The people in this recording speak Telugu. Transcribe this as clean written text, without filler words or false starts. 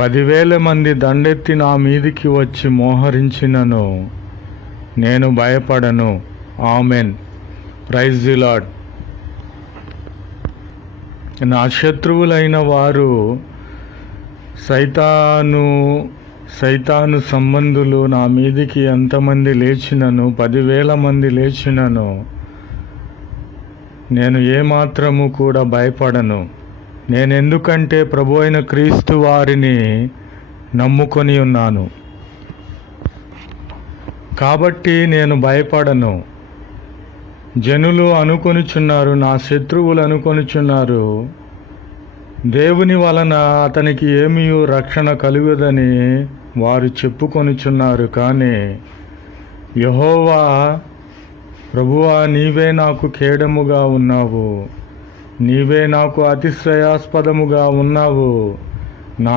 10,000 మంది దండెత్తి నా మీదికి వచ్చి మోహరించినను నేను భయపడను. ఆమెన్. Praise the Lord. నా శత్రువులైన వారు సైతాను సంబంధులు నా మీదికి ఎంతమంది లేచినను, 10,000 మంది లేచినను నేను ఏమాత్రము కూడా భయపడను. నేనెందుకంటే ప్రభు అయిన క్రీస్తు వారిని నమ్ముకొని ఉన్నాను కాబట్టి నేను భయపడను. జనులు అనుకొనుచున్నారు, నా శత్రువులు అనుకొనుచున్నారు, దేవుని వలన అతనికి ఏమీ రక్షణ కలుగదని వారు చెప్పుకొనుచున్నారు. కానీ యెహోవా, ప్రభువా, నీవే నాకు కేడముగా ఉన్నావు, నీవే నాకు అతిశ్రయాస్పదముగా ఉన్నావు. నా